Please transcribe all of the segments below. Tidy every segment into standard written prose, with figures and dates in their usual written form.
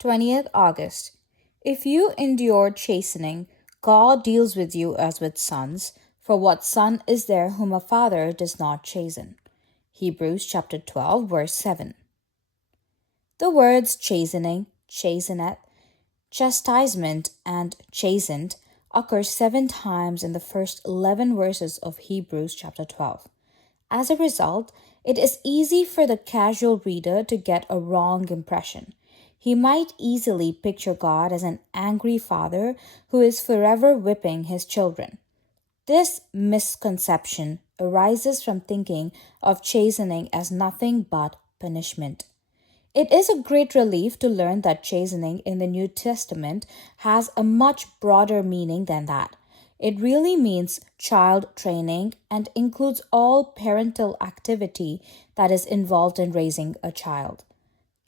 20th August. If you endure chastening, God deals with you as with sons, for what son is there whom a father does not chasten? Hebrews chapter 12, verse 7. The words chastening, chasteneth, chastisement, and chastened occur 7 times in the first 11 verses of Hebrews chapter 12. As a result, it is easy for the casual reader to get a wrong impression. He might easily picture God as an angry father who is forever whipping his children. This misconception arises from thinking of chastening as nothing but punishment. It is a great relief to learn that chastening in the New Testament has a much broader meaning than that. It really means child training and includes all parental activity that is involved in raising a child.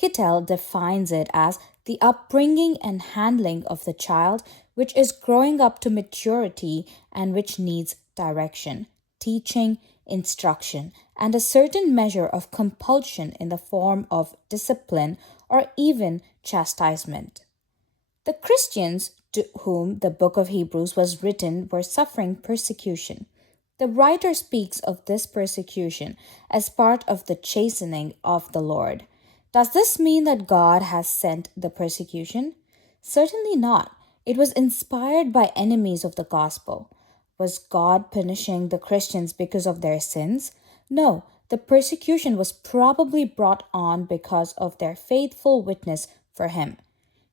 Kittel defines it as the upbringing and handling of the child which is growing up to maturity and which needs direction, teaching, instruction, and a certain measure of compulsion in the form of discipline or even chastisement. The Christians to whom the book of Hebrews was written were suffering persecution. The writer speaks of this persecution as part of the chastening of the Lord. Does this mean that God has sent the persecution? Certainly not. It was inspired by enemies of the gospel. Was God punishing the Christians because of their sins? No, the persecution was probably brought on because of their faithful witness for Him.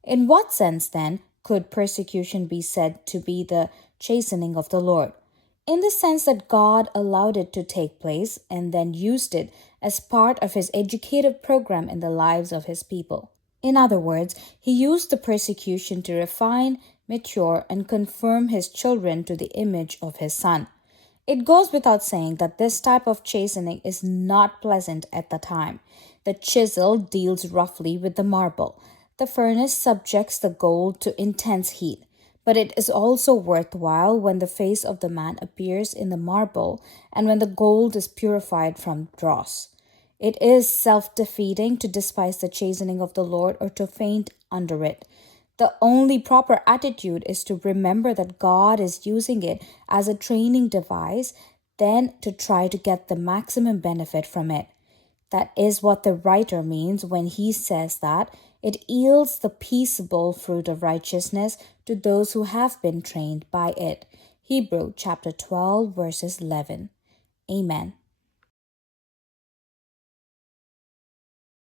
In what sense, then, could persecution be said to be the chastening of the Lord? In the sense that God allowed it to take place and then used it as part of His educative program in the lives of His people. In other words, He used the persecution to refine, mature, and confirm His children to the image of His Son. It goes without saying that this type of chastening is not pleasant at the time. The chisel deals roughly with the marble. The furnace subjects the gold to intense heat. But it is also worthwhile when the face of the man appears in the marble and when the gold is purified from dross. It is self-defeating to despise the chastening of the Lord or to faint under it. The only proper attitude is to remember that God is using it as a training device, then to try to get the maximum benefit from it. That is what the writer means when he says that it yields the peaceable fruit of righteousness to those who have been trained by it. Hebrews chapter 12, verses 11. Amen.